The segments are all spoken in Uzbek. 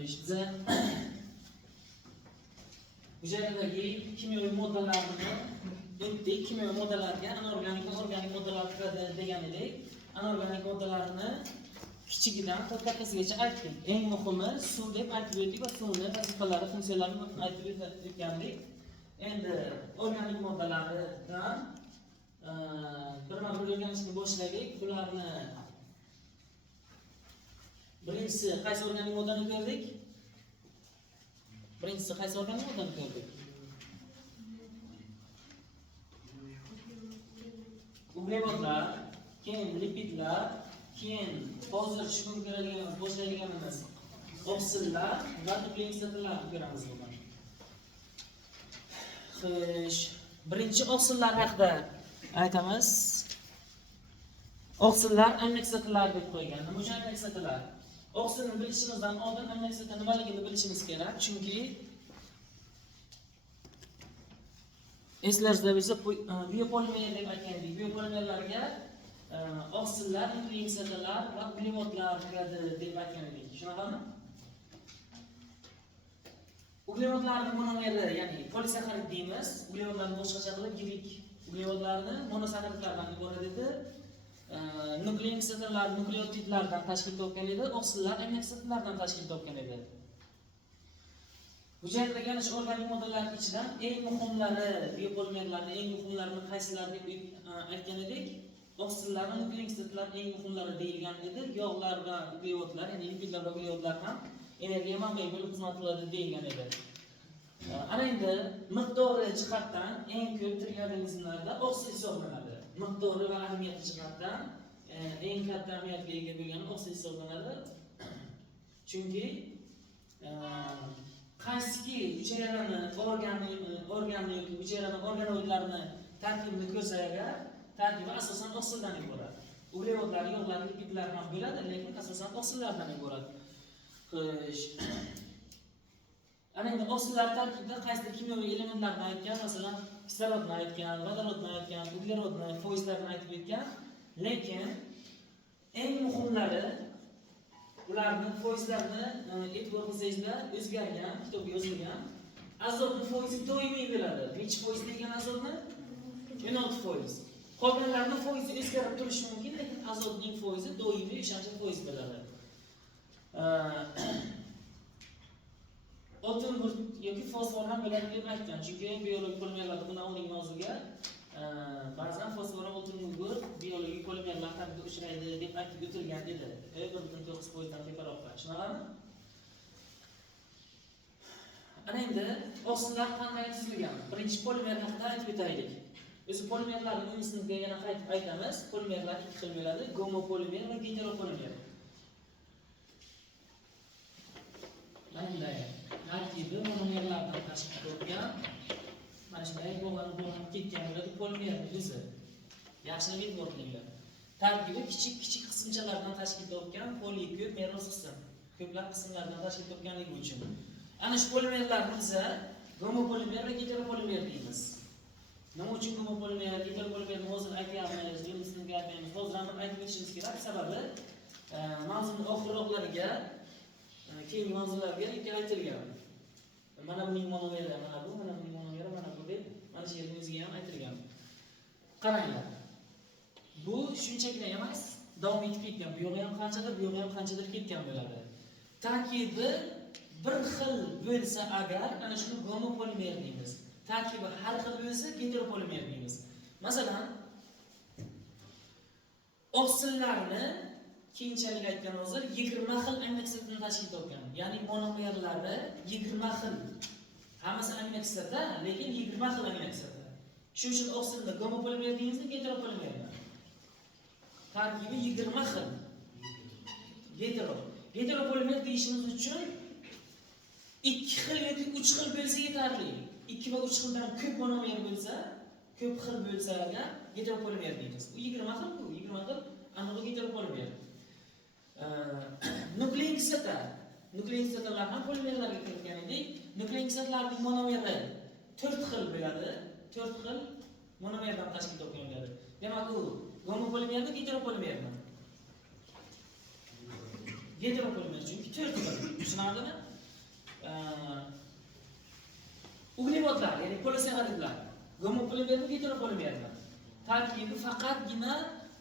Bize hücrelerdeki kimyoviy moddalarni o'tdik. Kimyoviy moddalarga anorganik va organik moddalar kiradi degan edik. Anorganik moddalarni kichigidan kattasigacha aytdik. Eng muhimi suv deb aytib o'tdik va suvni vazifalari, funksiyalarini aytib o'tgandik. Endi organik moddalardan birma-bir o'rganishni boshlaylik. Bularni birinchisi qaysi organik moddani ko'rdik? Birinchisi qaysi organik moddani ko'rdik? Uglevodlar, keyin lipidlar, keyin hozir shu kun ko'radiganimiz, boshlaydiganimiz oksillar va nukleik kislotlarni ko'ramiz bugun. Xo'sh, birinchi oksillar haqida aytamiz. Oksillar aminokislotalar deb qo'ygan. Nima uchun aminokislotalar? Oksilni bilishimizdan oldin aminokislotalar nimaligini bilishimiz kerak. Chunki eslaringizda bo'lsa biopolimer deb aytgandik. Biopolimerlarga oksillar, nukleik kislotalar va uglevodlar kiradi deb aytgan edik. Shunaqami? Uglevodlarning monomeri, ya'ni polisaxarid deymiz. Uglevodlarni boshqacha qilib yirik uglevodlarni monosaxaridlardan iborat edi. Nukleik kislotalar nukleotidlardan tashkil topgan edi, oksillar aminokislotalardan tashkil topgan edi. Hujaydagi ana shu organik moddalar ichidan eng muhimlari biopolimerlarning eng muhimlarini qaysilar deb aytgan edik. Oksillar va nukleik kislotalar eng muhimlari deyilgan edi. Yog'lar va uglevodlar, ya'ni lipidlar va uglevodlar ham energiya manbai bo'lib xizmat qiladi deyilgan edi. Ana endi miqdori jihatdan eng ko'p tirik organizmlarda oksil hisoblanadi. Miqdori va ahamiyati jihatdan eng katta ahamiyatga ega bo'lgan oksil hisoblanadi. Chunki qaysiki hujayrani organni yoki hujayrani organoidlarni tarkibini ko'rsak agar, tarkibi asosan oksildan iborat. Uglevodlar, yog'lar, lipidlar ham bo'ladi, lekin asosan oksillardan iborat. Xo'sh. Ana endi oksillar tarkibida qaysidir kimyoviy elementlarni aytgan, masalan, kislorodni aytgan, vodorodni aytgan, uglerodni, foizlarni aytib o'tgan, lekin eng muhimlari ularni foizlarni e'tibor qilsangizda o'zgargan, kitobga yozilgan. Azotni foizi doimiy bo'ladi. Necha foiz degan azotni? 16%. Qolganlarni foizi o'zgarib turishi mumkin, lekin azotning foizi doimiy o'shancha foiz bo'ladi. Oltin gurt yoki fosfor ham bo'ladi deb aytgan. Chunki biologik polimerlarda buni oldingi mavzuga ba'zan fosfor va oltin gurt biologik polimerlar tarkibiga uchraydi deb aytib o'tilgan edi. 1.9% dan teparoqda. Shunaqami? Ana endi oksillar qanday tuzilgan? Birinchi polimer haqida aytib o'taylik. O'zi polimerlarning umumiga yana qaytib aytamiz. Polimerlar ikki xil bo'ladi: gomopolimer va heteropolimer. Mana tarkibi monomerlardan tashkil topgan. Mana shunday bo'g'lanib ketgan bo'ladi polimerning o'zi. Yaxshilab e'tibor qilinglar. Tarkibi kichik qismchalardan tashkil topgan poliko'p meros qism. Ko'plab qismlardan tashkil topganligi uchun. Ana shu polimerlarni biz gomopolimer va heteropolimer deymiz. Nima uchun gomopolimer, heteropolimerni hozir aytyapmiz, birinchisiga aytmaymiz. Hozir ham aytib o'tishimiz kerak, sababi mavzuning oxirroqlariga keyingi mavzularga aytilgan. Mana buning monomeri, mana bu, mana buning monomeri, mana bu deb mana shu yerning o'ziga ham aytilgan. Qaranglar. Bu shunchagina emas, davom etib ketgan. Bu yo'g'i ham qanchadir ketgan bo'ladi. Tarkibi bir xil bo'lsa agar, ana shuni gomopolimer deymiz. Tarkibi har xil bo'lsa heteropolimer deymiz. Masalan, oksillarni keyinchalik aytgan hozir 20 xil aminokislotani tashkil topgan. Ya'ni monomerlari 20 xil. Hammasi aminokislota, lekin 20 xil aminokislota. Shuning uchun oksilni gomopolimer deymiz, heteropolimermi? Tarkibi 20 xil. Heteropolimer deyishimiz uchun 2 xil yoki 3 xil bo'lsa yetarli. 2 va 3 xildan ko'p monomer bo'lsa, ko'p xil bo'lsa agar heteropolimer deymiz. Bu 20 xil, bu 20 xil aniq heteropolimer. Nukleik kislota. Nukleik kislotalar ham polimerlarga kiritilgan edik. Nukleik kislotalarning monomeri 4 xil bo'ladi. 4 xil monomerdan tashkil topgan bo'ladi. Demak, u gomopolimermi, heteropolimermi? Heteropolimer chunki 4 xil. Tushunarlimi? Uglevodlar, ya'ni polisaxaridlar, gomopolimermi, heteropolimermi? Tarkibi faqatgina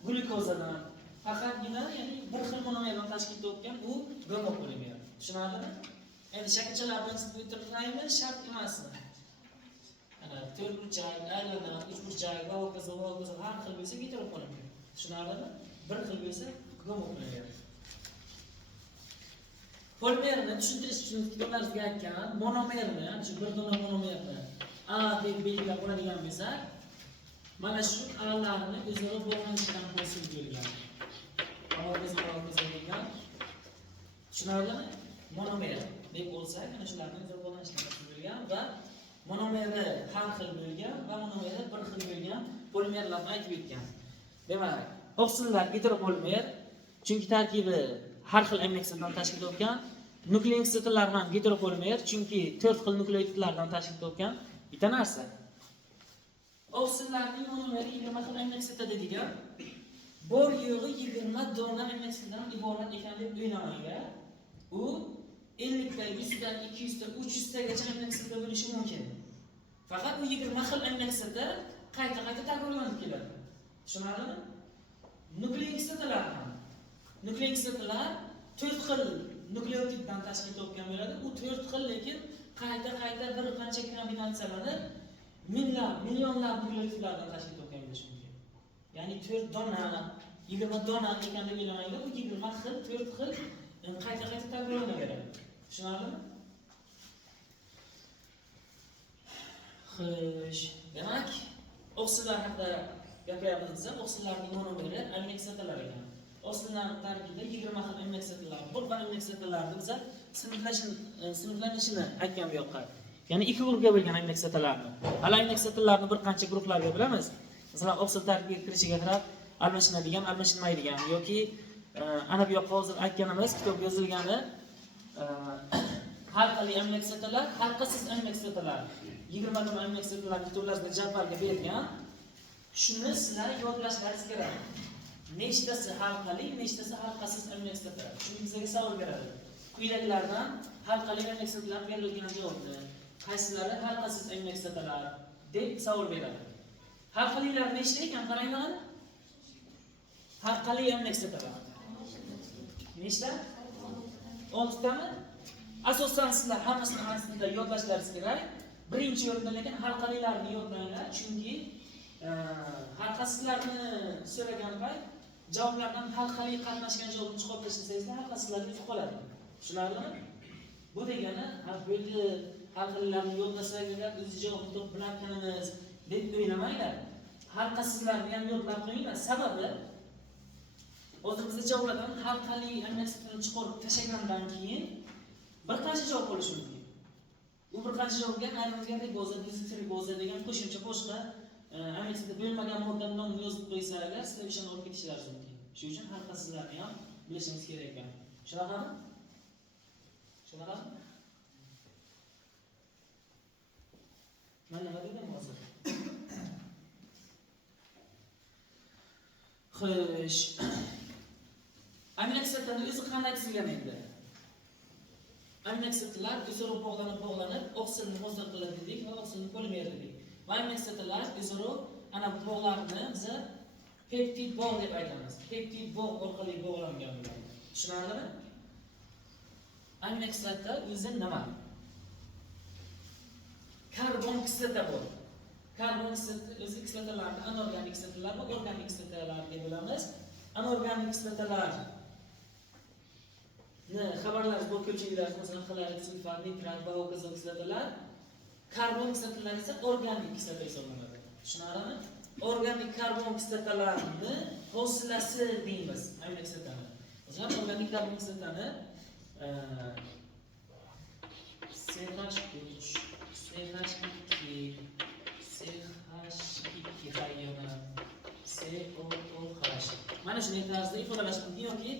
glyukozadan, faqatgina ya'ni bir xil monomerdan tashkil topgan u gomopolimer. Tushunarlimi? Endi shaklchalar bilan siz o'tirmaymiz, shart emasmi? Ana 4 burchak, aylanma, 3 burchak, va hokazo har xil bo'lsa heteropolimer. Tushunarlimi? Bir xil bo'lsa gomopolimer. Polimerni tushuntirish uchun kitoblarimizga aytgan monomerni, shu bir dona monomerni A deb belgilab oladigan bo'lsak, mana shu A'larni o'zaro bog'lanishdan hosil bo'lgan. Hokazo degan tushunarlimi? Monomer deb bo'lsak, mana shularni o'zaro bog'lanishdan hosil bo'lgan va monomeri har xil bo'lgan va monomeri bir xil bo'lgan polimerlarni aytib o'tgan. Demak, oksillar heteropolimer, chunki tarkibi har xil amino kislotlardan tashkil topgan. Nuklein kislotlar ham heteropolimer, chunki 4 xil nukleotidlardan tashkil topgan bitta narsa. Oksillarning monomeri 20 xil amino kislota degan. Bor yo'g'i 20 dona amino kislotdan iborat ekan deb o'ylamanglar. U 50 ta, 100 ta, 200 ta, 300 tagacha amino kislota bo'lishi mumkin. Faqat bu 20 xil amino kislota qayta-qayta takrorlanib keladi. Tushunarlimi? Nuklein kislotalar ham. Nuklein kislotalar 4 xil nukleotiddan tashkil topgan bo'ladi. U 4 xil lekin qayta-qayta bir qancha kombinatsiyalanib millionlab nukleotidlardan tashkil topgan bo'lishi mumkin. Ya'ni 4 dona, 20 dona ekan deb o'ylamanglar, u 20 xil, 4 xil qayta-qayta takrorlanaveradi. Tushunarlimi? Xo'sh, demak, oksillar haqida gapiryapmiz. Oksillarning monomeri amino kislotalar ekan. Oksillarning tarkibida 20 xil amino kislotalar bor. Bu amino kislotalarni biz sinflanishini aytgan bu yoqqa. Ya'ni 2 guruhga bo'lgan amino kislotalarni. Hali amino kislotalarni bir qancha guruhlarga bo'lamiz. Masalan, oksil tarkibiga kirishiga qarab almashinadigan, almashinmaydigan yoki ana bu yoqqa hozir aytganimiz kitobda yozilgani halqali amino kislotalar, halqasiz amino kislotalar. 20 ta amino kislotalar kitoblarimizda jadvalga berilgan. Shuni sizlar yodlashlaringiz kerak. Nechtasi halqali, nechtasi halqasiz amino kislotalar? Chunki bizga savol beradi. Quyidagilardan halqali amino kislotalar berilgan javobni, qaysilari halqasiz amino kislotalar deb savol beradi. Halqalilar nechta ekan qaranglar. Halqali amino kislotalar. Nechta? 6 tami? Asosan sizlar hammasini aslida yodlashlaringiz kerak. Birinchi o'rinda lekin halqalilarni yodlanglar, chunki halqasizlarni so'ragan payt javoblardan halqali qatnashgan javobni chiqarib tashlasangiz, halqasizlarni yutib qoladi. Tushunarlimi? Bu degani, bo'ldi halqalilarni yodlasak agar o'zi javobni topib bilarkanimiz deb o'ylamanglar. Halqasizlarni ham yodlab qo'yinglar. Sababi hozir biz javoblardan halqali amino kislotani chiqarib tashlagandan keyin bir qancha javob bo'lishi mumkin. Bu bir qancha javobga ayrimizga riboza, diztriboza degan qo'shimcha boshqa amino kislota bo'lmagan moddaning nomini yozib qo'ysalar, sizlar ishni olib ketishlaringiz mumkin. Shuning uchun halqasizlarni ham bilishingiz kerak ekan. Shunaqami? Shunaqami? Mana nima dedim hozir? Xo'sh. Amino kislotani o'zi qanday tuzilgan endi? Amino kislotalar o'zaro bog'lanib oksilni hosil qiladi dedik va oksilni polimer dedik. Va amino kislotalar o'zaro ana bu bog'larni biz peptid bog' deb aytamiz. Peptid bog' orqali bog'langan bo'ladi. Tushunarlimi? Amino kislota o'zi nima? Karbon kislota bor. Karbon kislota o'zi kislotalarni anorganik kislotalar va organik kislotalar deb bo'lamiz. Anorganik kislotalar xabarlaringiz bor ko'pchiliklar masalan xlorid, sulfat, nitrat va hokazo kislotalar. Karbon kislotalar esa organik kislota hisoblanadi. Tushunarlimi? Organik karbon kislotalarni hosilasi deymiz amino kislotani. Masalan, organik karbon kislotani CH3, CH2, CH2 hayyona, COOH. Mana shunday tarzda ifodalash mumkin yoki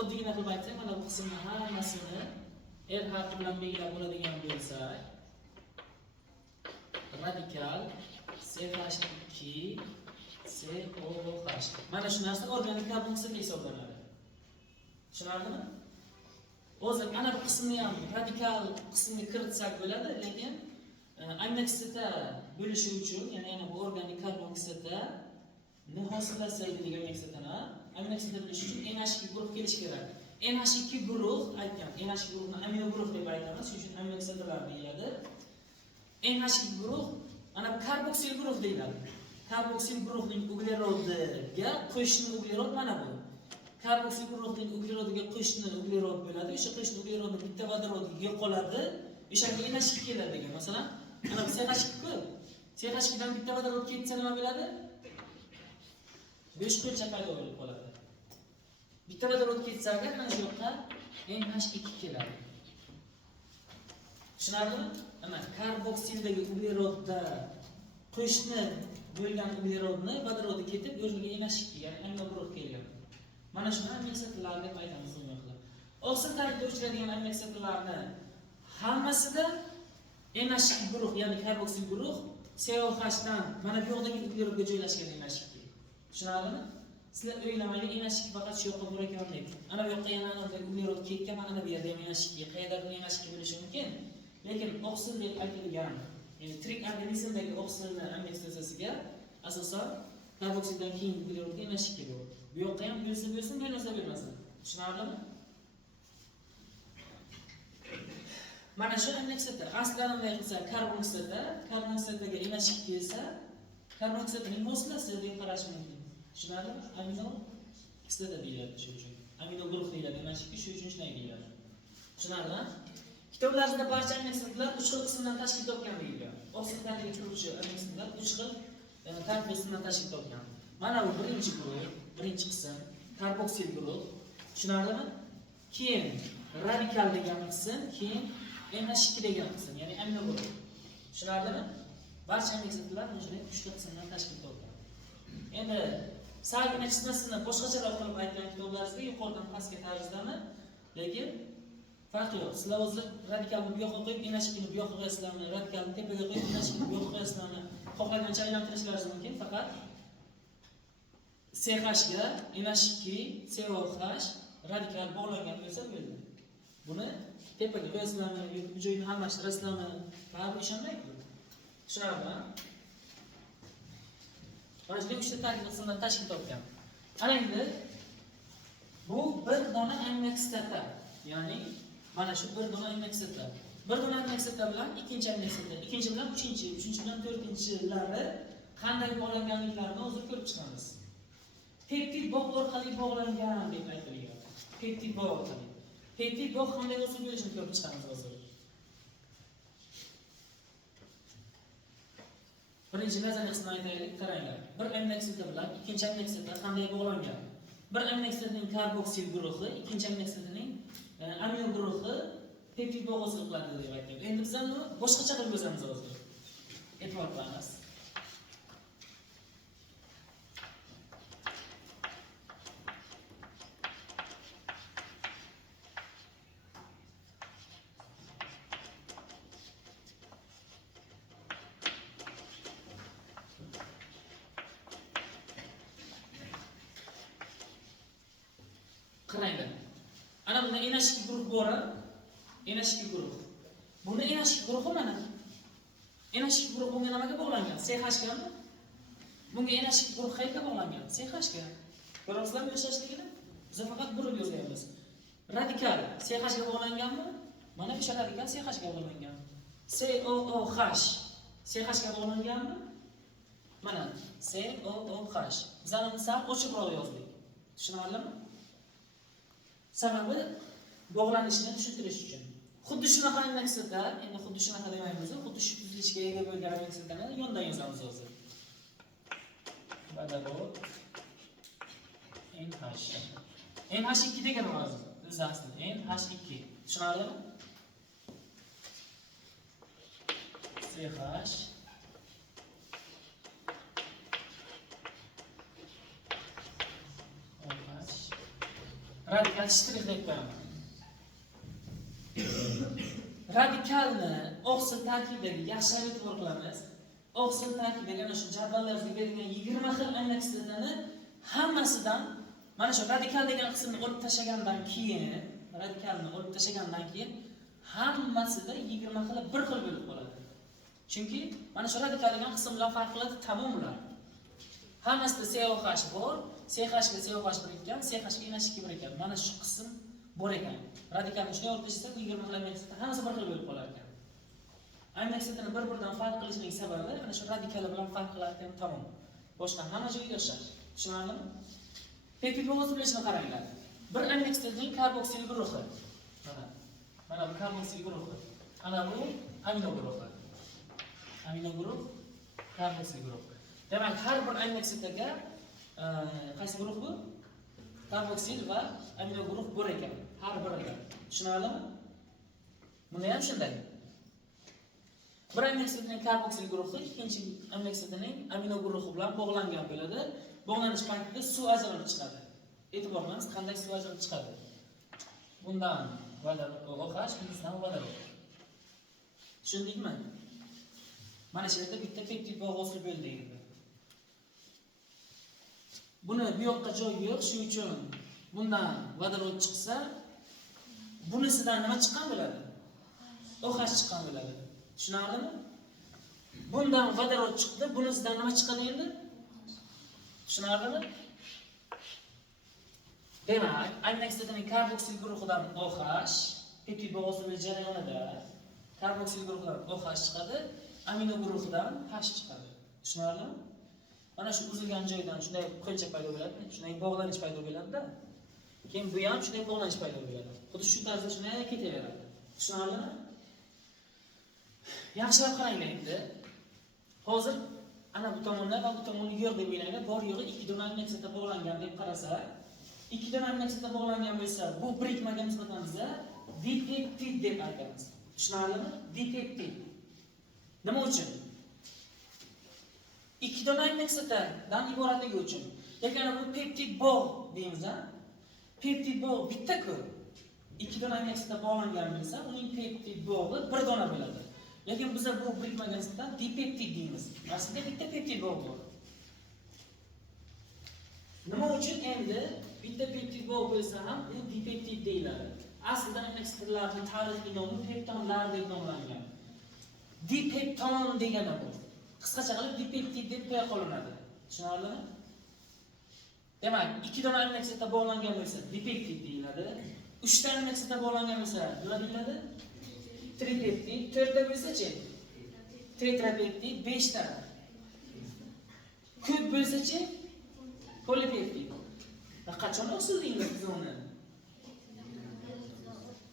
oddiygina qilib aytsak, mana bu qismni hammasini R harfi bilan belgilab bo'ladigan bo'lsak, radikal CH2 COOH. Mana shu narsa organik karbon kislota hisoblanadi. Tushunardimi? O'zi ana bu qismni ham radikal qismga kiritsak bo'ladi, lekin amino kislota bo'lishi uchun, ya'ni ana bu organik karbon kislota ni hosilasi degan amino kislotani, amino kislota bo'lishi uchun NH2 guruh kelishi kerak. NH2 guruh aytgan, NH2 guruhni amino guruh deb aytamiz, shuning uchun amino kislotalar deyiladi. NH2 guruh ana bu karboksil guruh deyiladi. Karboksil guruhning uglerodiga qo'shni uglerod mana bu. Karboksil guruhning uglerodiga qo'shni uglerod bo'ladi. O'sha qo'shni uglerodni bitta vodorodga yo'qoladi. O'shanga NH2 keladi degan. Masalan, ana bu CH2-ku. CH2 dan bitta vodorod ketsa nima bo'ladi? 5 qo'lcha paydo bo'lib qoladi. Bitta vodorod ketsa agar mana shu yoqqa NH2 keladi. Tushunarlimi? Ana karboksildagi uglerodda qo'shni bo'lgan uglerodni vodorodga ketib, o'rniga NH2, ya'ni amino guruh kelgan. Mana shuni amino kislotalar deb aytamiz umuman. Oqsil tarkibida uchraydigan amino kislotalarni hammasida NH2 guruh, ya'ni karboksil guruh COH dan mana bu yoqdagi uglerodga joylashgan NH2. Tushunarlimi? Sizlar o'ylamang, NH2 faqat shu yoqqa bor ekanlik. Ana bu yoqqa yana uglerod ketgan, mana bu yerda ham NH2, qayerda NH2 bo'lishi mumkin. Lekin oqsil deb aytilgan, ya'ni tirik organizmdagi oqsilni amino kislotasiga asosan karboksildan keyin uglerodga NH2 bor. Bu yoqqa ham bo'lsa, bo'lmasa. Tushunarlimi? Mana shu amino kislota aslida bunday qilsa karbon kislotaga NH2 kelsa, karbon kislotaning moslasi deb qarash mumkin. Tushunarlimi? Amino kislota deyiladi shu uchun. Amino guruh deyiladi, NH2 shu uchun shunday deyiladi. Tushunarlimi? Kitoblarimizda barcha amino kislotalar 3 xil qismdan tashkil topgan deyilgan. Oqsil tarkibiga kiruvchi amino kislotalar 3 xil tarkib qismdan tashkil topgan. Mana bu birinchi guruh, birinchi qism karboksil guruh. Tushunarlimi? Keyin radikal degan qism, keyin NH2 degan qism, ya'ni amino guruh. Tushunarlimi? Barcha amino kislotalar shunday 3 ta qismdan tashkil topgan. Endi salgina qismasini boshqacharoq qilib aytgan kitoblarimizda yuqoridan pastga tarzdami, lekin farqi yo'q. Sizlar o'zingizlar radikalni bu yoqqa qo'yib, NH2 ni bu yoqqa qo'yasizlarmi, radikalni tepaga qo'yib, NH2 ni bu yoqqa qo'yasizlarmi, xohlagancha aylantirishlaringiz mumkin, faqat CH ga NH2, COH radikal bog'langan bo'lsa bo'ldi. Buni tepaga qo'yasizlarmi yoki bu joyni almashtirasizlarmi, baribir ishonmaydi. Tushunarlimi? Mana shu 3 ta tarkib qismdan tashkil topgan. Ana endi bu bir dona amino kislota, ya'ni mana shu bir dona amino kislota. Bir dona amino kislota bilan ikkinchi amino kislota, ikkinchi bilan uchinchi, uchinchi bilan to'rtinchilari qanday bog'langanliklarini o'zib ko'rib chiqamiz. Peptid bog' orqali bog'langan deb aytilgan. Peptid bog' orqali. Peptid bog' qanday o'sib bo'lishini ko'rib chiqamiz hozir. Birinchi nazariy qismini aytaylik, qaranglar. Bir amino kislota bilan ikkinchi amino kislota qanday bog'langan? Bir amino kislotaning karboksil guruhi, ikkinchi amino kislotaning amino guruhi peptid bog' hosil qiladi deb aytdik. Endi biz uni boshqacha qilib yozamiz hozir. E'tibor qilamiz. Qaranglar. Ana bunda NH2 guruh bor. NH2 guruh. Buni NH2 guruhi mana. NH2 guruh bunga nimaga bog'langan? CH gami? Bunga NH2 guruh qayerga bog'langan? CH ga. Ko'ramizlarmi yashashligini? Biz faqat burib yozamiz. Radikal CH ga bog'langanmi? Mana o'sha radikal CH ga bog'langan. COOH CH ga bog'langanmi? Mana COOH. Biz uni sal ochiqroq yozdik. Tushunarlimi? Sababi bog'lanishini tushuntirish uchun. Xuddi shunaqa amino kislota, endi xuddi shunaqa demaymiz, xuddi shu tuzilishga ega bo'lgan amino kislotani yondan yozamiz hozir. Vodorod NH. NH2 degan hozir o'zi aslida NH2. Tushunarlimi? CH radikal shtrix deb qo'yaman. Radikalni oqsil tarkibidagi yaxshilab e'tibor qilamiz. Oqsil tarkibidagi ana shu jadvallarda berilgan 20 xil amino kislotani hammasidan Mana shu radikal degan qismni olib tashlagandan keyin, hammasida 20 xil bir xil bo'lib qoladi. Chunki mana shu radikal degan qismlar farq qiladi tamom ular. Hammasida COH bor, CH ga COH birikkan, CH ga NH2 birikkan. Mana shu qism bor ekan. Radikalni shunday olib tashlasa 20 xil aminoksida hammasi bir xil bo'lib qolar ekan. Aminoksidlarni bir-biridan farq qilishining sababi ana shu radikal bilan farq qilar ekan tamom. Boshqa hamma joyga o'xshash. Tushunarlimi? Peptid bo'g'izlashini qaranglar. Bir aminoksidning karboksil guruhi. Mana bu karboksil guruhi. Ana bu amino guruhi. Amino guruh, karboksil guruh. Demak, har bir aminoksidga qaysi guruh bu? Karboksil va amino guruh bor ekan. Har biriga. Tushunarlimi? Buni ham shunday. Bir aminoksidning karboksil guruhi ikkinchi aminoksidning amino guruhi bilan bog'langan bo'ladi. Bog'lanish paytida suv ajralib chiqadi. E'tibor beramiz, qanday suv ajralib chiqadi. Bundan vodorod OH, bundan vodorod. Tushundingmi? Mana shu yerda bitta peptid bog' hosil bo'ldi deydi. Buni bu yoqqa joy yo'q, shuning uchun bundan vodorod chiqsa, bunisidan nima chiqqan bo'ladi? OH chiqqan bo'ladi. Tushunarlimi? Bundan vodorod chiqdi, bunisidan nima chiqadi endi? Tushunarlimi? Demak, aminoksidning karboksil guruhidan OH, peptid bog' hosil bo'lish jarayonida karboksil guruhidan OH chiqadi, amino guruhidan H chiqadi. Tushunarlimi? Mana shu uzilgan joydan shunday qo'lcha paydo bo'ladi, shunday bog'lanish paydo bo'ladi-da. Keyin bu ham shunday bog'lanish paydo bo'ladi. Xuddi shu tarzda shunday ketaveradi. Tushunarlimi? Yaxshilab qaranglar endi. Hozir ana bu tomonda va bu tomonni yo'q deb o'ylanglar, bor yo'g'i 2 dona aminoksidga bog'langan deb qarasa, 2 dona aminoksidga bog'langan bo'lsa, bu birikmaga nisbatan biza dipeptid deb aytamiz. Tushunarlimi? Dipeptid. Nima uchun? 2 dona aminoksiddan iboratligi uchun. Ya'ni bu peptid bog' deymiz-a? Peptid bog' bitta-ku. 2 dona aminoksidga bog'langan bo'lsa, uning peptid bog'i 1 dona bo'ladi. Lekin biz bu birikmaga nisbatan dipeptid deymiz. Aslida bitta peptid bog' bor. Nima uchun endi bitta peptid bog' bo'lsa ham u dipeptid deyiladi. Aslida aminoksidlarning tarixiy nomi peptonlar deb nomlangan. Dipepton degani bu. Qisqacha qilib dipeptid deb qo'ya qolinadi. Tushunarlimi? Demak, 2 dona aminoksidga bog'langan bo'lsa dipeptid deyiladi. 3 ta aminoksidga bog'langan bo'lsa nima deyiladi? Tripeptid. 4 ta bo'lsa-chi? Tetrapeptid. 5 ta. Ko'p bo'lsa-chi? Polipeptid. Va qachon hosil deymiz biz uni?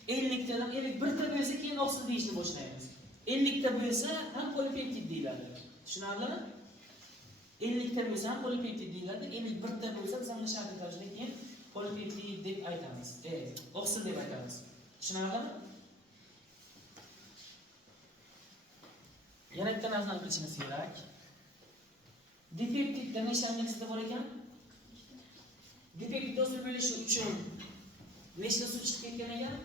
50 tadan 51 ta bo'lsa keyin hosil deyishni boshlaymiz. 50 ta bo'lsa ham polipeptid deyiladi. Tushunarlimi? 50 ta bo'lsa ham polipeptid deyiladi. 51 ta bo'lsa biz uni shart etishdan keyin polipeptid deb aytamiz. Hosil deb aytamiz. Tushunarlimi? Yana bitta narsani bilishimiz kerak. Dipeptidda nechta aminoksid bor ekan? Dipeptid hosil bo'lishi uchun nechta suv chiqib ketgan ekan?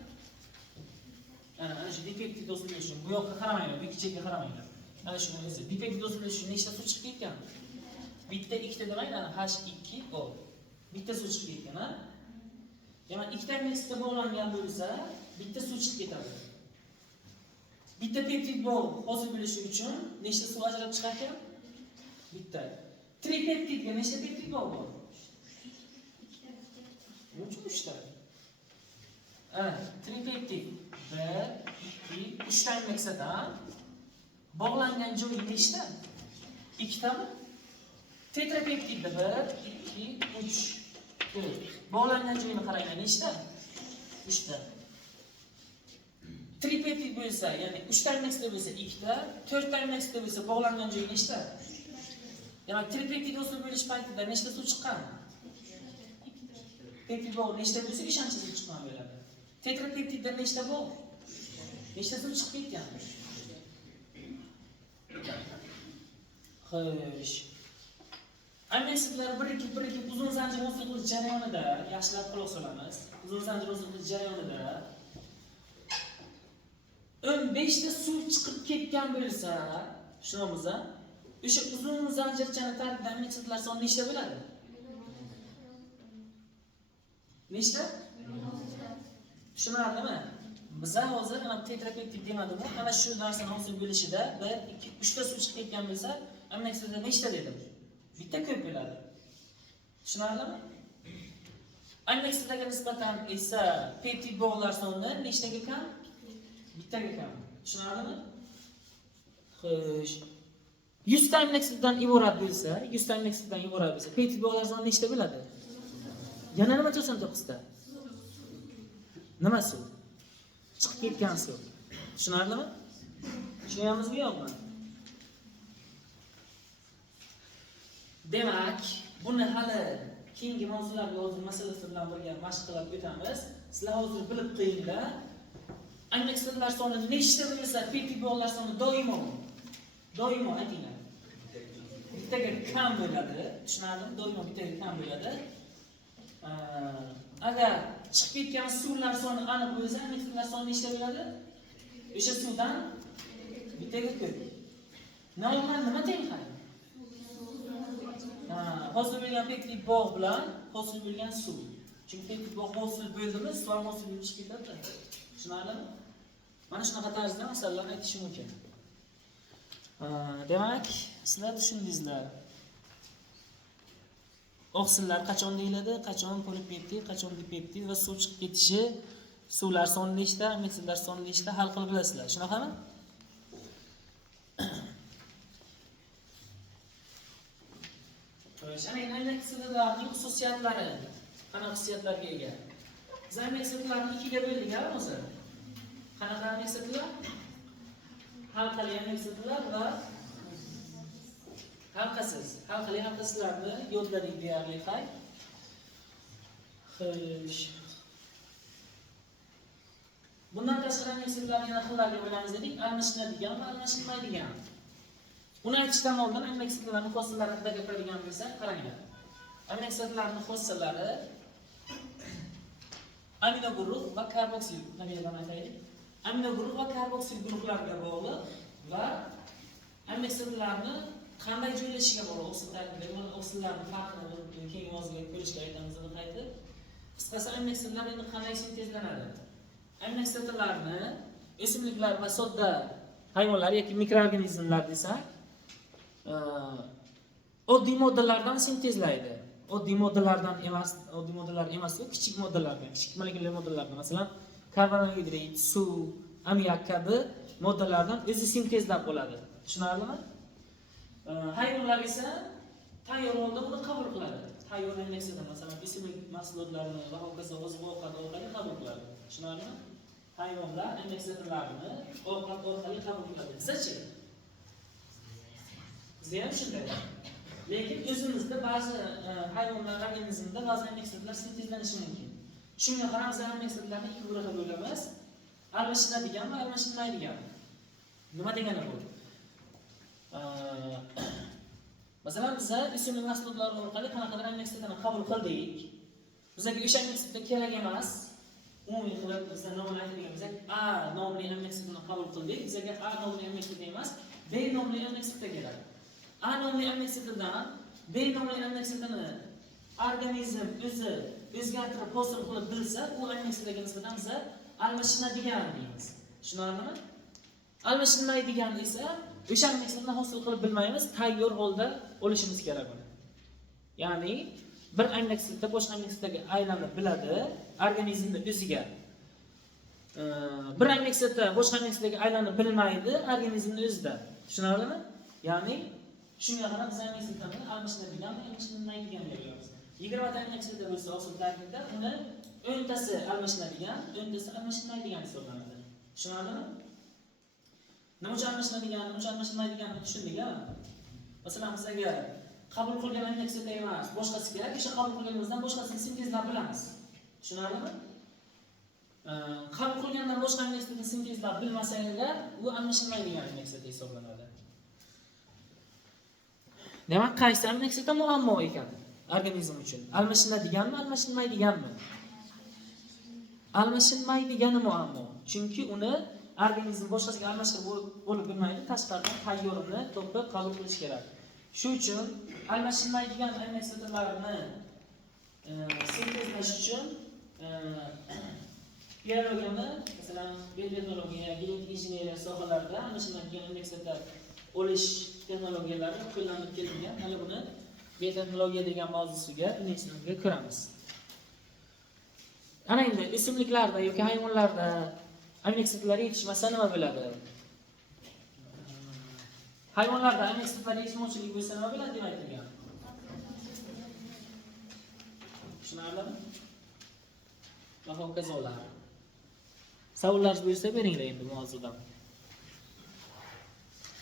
Ana shu dipeptid hosil bo'lishi uchun bu yoqqa qaramanglar, bu ikki chetga qaramanglar. Ana shu o'zi dipeptid hosil bo'lishi uchun nechta suv chiqib ketgan? Bitta, ikkita demaydi, ana H2O. Bitta suv chiqib ketgan, ha? Demak, ikkita aminoksidga bog'langan bo'lsa, bitta suv chiqib ketadi. Bitta peptid bog' hosil bo'lishi uchun nechta suv ajralib chiqar ekan? Bitta. Tripeptidga nechta peptid bog' bor? 3 ta. Tripeptid 1, 2, 3 ta aminoksiddan bog'langan joyi nechta? 2 tami? Tetrapeptidda 1, 2, 3, 4. Bog'langan joyini qaranglar, nechta? 3 ta. Tripeptid bo'lsa, ya'ni 3 ta aminoksid bo'lsa 2 ta, 4 ta aminoksid bo'lsa bog'langan joyi nechta? Demak, tripeptid hosil bo'lish paytida nechta suv chiqqan? Peptid bog' nechta bo'lsa, o'shancha suv chiqqan bo'ladi. Tetrapeptidda nechta bog'? Nechta suv chiqib ketgan? Xo'sh. Aminoksidlar bir-ikki uzun zanjir hosil qilish jarayonida, yaxshilab quloq solamiz. Uzun zanjir hosil qilish jarayonida 15 ta suv chiqib ketgan bo'lsa, tushunamiz a? O'sha uzun zanjirchani tarkibida aminoksidlar soni nechta bo'ladi? Nechta? Tushunarlimi? Biz hozir ana tetrapeptid demadimi? Ana shu narsani hosil bo'lishida 1, 2, 3 ta suv chiqib ketgan bo'lsa, aminokislota nechta dedim? Bitta ko'p bo'ladi. Tushunarlimi? Aminokislotaga nisbatan esa peptid bog'lar soni nechtaga kam? Bittaga kam. Tushunarlimi? Xo'sh. 100 ta aminokislotadan iborat bo'lsa, 100 ta aminokislotadan iborat bo'lsa, peptid bog'lar soni nechta bo'ladi? Yana nima 99 ta? Nima suv? Chiqib ketgan suv. Tushunarlimi? Tushunyapmizmi yo'qmi? Demak, buni hali keyingi mavzularda hozir masalasi bilan birga mashq qilib o'tamiz. Sizlar hozir bilib qo'yinglar. Aminokislotalar soni nechta bo'lsa, peptid bog'lar soni doimo aytinglar. Bittaga kam bo'ladi. Tushunarlimi? Doimo bittaga kam bo'ladi. Agar chiqib ketgan suvlar soni aniq bo'lsa, aminokislotalar soni nechta bo'ladi? O'sha suvdan bittaga ko'p. Nima teng qiladi? Hosil bo'lgan peptid bog' bilan hosil bo'lgan suv. Chunki peptid bog' hosil bo'ldimi, suv ham hosil bo'lib chiqib ketadi. Tushunarlimi? Mana shunaqa tarzda masalani aytishim mumkin. Demak, sizlar tushundingizlar. Oqsillar qachon deyiladi, qachon polipeptid, qachon dipeptid va suv chiqib ketishi, suvlar soni nechta, aminokislotalar soni nechta hal qilib bilasizlar. Shunaqami? Ana aminokislotalarning xususiyatlari, qanaqa xususiyatlarga ega? Biz aminokislotalarni ikkiga bo'ldik hozir. Qanaqa aminokislotalar? Halqali aminokislotalar va halqasiz. Halqali halqasizlarni yodladik deyarli qay. Xo'sh. Bundan tashqari aminokislotalarni yana xillarga bo'lamiz dedik. Almashinadigan va almashinmaydigan. Uni aytishdan oldin aminokislotalarning xossallari haqida gapiradigan bo'lsak, qaranglar. Aminokislotalarning xossalari amino guruh va karboksil nimadan aytaylik? Amino guruh va karboksil guruhlariga bog'liq va aminokislotalarni qanday joylashishiga bog'liq. Oksillarning farqini keyingi mavzuga ko'rishga aytamiz buni qaytib. Qisqasi aminokislotalar endi qanday sintezlanadi? Aminokislotalarni o'simliklar va sodda hayvonlar yoki mikroorganizmlar desak, oddiy moddalardan sintezlaydi. Oddiy moddalar emas, kichik moddalardan, kichik molekulyar moddalardan, masalan, karbonhidrat, suv, ammiak kabi moddalardan o'zi sintezlab oladi. Tushunarlimi? Hayvonlar esa tayyor holda buni qabul qiladi. Tayyor aminokislotalar, masalan, o'simlik mahsulotlarini va hokazo oziq-ovqat orqali qabul qiladi. Tushunarlimi? Hayvonlar aminokislotalarni ovqat orqali qabul qiladi. Bizachi? Bizda ham shunday. Lekin o'zimizda ba'zi hayvonlar organizmida ba'zi aminokislotalar sintezlanishi mumkin. Shunga qarab biz aminokislotalarni ikki guruhga bo'lamiz. Almashinadigan va almashinmaydigan. Nima degani bu? Masalan, biz o'simlik mahsulotlari orqali qanaqadir aminokislotani qabul qildik. Bizga o'sha aminokislota kerak emas. Umumiy qilib bizga nomini aytadigan bo'lsak, A nomli aminokislotani qabul qildik. Bizga A nomli aminokislota emas, B nomli aminokislota kerak. A nomli aminokislotadan B nomli aminokislotani organizm o'zi o'zgartirib hosil qilib bilsa, u aminokislotaga nisbatan biz almashinadigan deymiz. Tushunarlimi? Almashinmaydigan esa o'sha aminokislotani hosil qilib bilmaymiz, tayyor holda olishimiz kerak uni. Ya'ni bir aminokislota boshqa aminokislotaga aylanib biladi, organizmda o'ziga. Bir aminokislota boshqa aminokislotaga aylanib bilmaydi, organizmda o'zida. Tushunarlimi? Ya'ni shunga qarab biz aminokислотani almashinadigan va almashinmaydigan deymiz. 20 ta aminokislota bo'lsa hosil tarkibda, uni 10 tasi almashinadigan, 10 tasi almashinmaydigan hisoblanadi. Tushunarlimi? Nima uchun almashinadigan, nima uchun almashinmaydiganni tushundingmi? Masalan, bizga qabul qilgan aminokislota emas, boshqasi kerak, o'sha qabul qilganimizdan boshqasini sintezlab bilamiz. Tushunarlimi? Qabul qilgandan boshqa aminokislotani sintezlab bilmasanglar, u almashinmaydigan aminokislota hisoblanadi. Demak, qaysi aminokislota muammo ekan organizm uchun? Almashinadiganmi, almashinmaydiganmi? Almashinmaydigani muammo. Chunki uni organizm boshqasiga almashtirib bo'lib bilmaydi, tashqaridan tayyorini to'plab qabul qilish kerak. Shuning uchun almashinmaydigan aminokislotalarni sintezlash uchun biologiyani, masalan, biotexnologiya, genetik injineriya sohalarida ana shundan keyin universitetlar olish texnologiyalari qo'llanib kelingan. Hali buni biotexnologiya degan mavzusiga, institutga ko'ramiz. Ana endi o'simliklarda yoki hayvonlarda aminokislotalar yetishmasa nima bo'ladi? Hayvonlarda aminokislotalar yetishmovchilik bo'lsa nima bo'ladi deb aytilgan? Tushunarlimi? Va hokazolar. Savollaringiz bo'lsa beringlar endi mavzudan.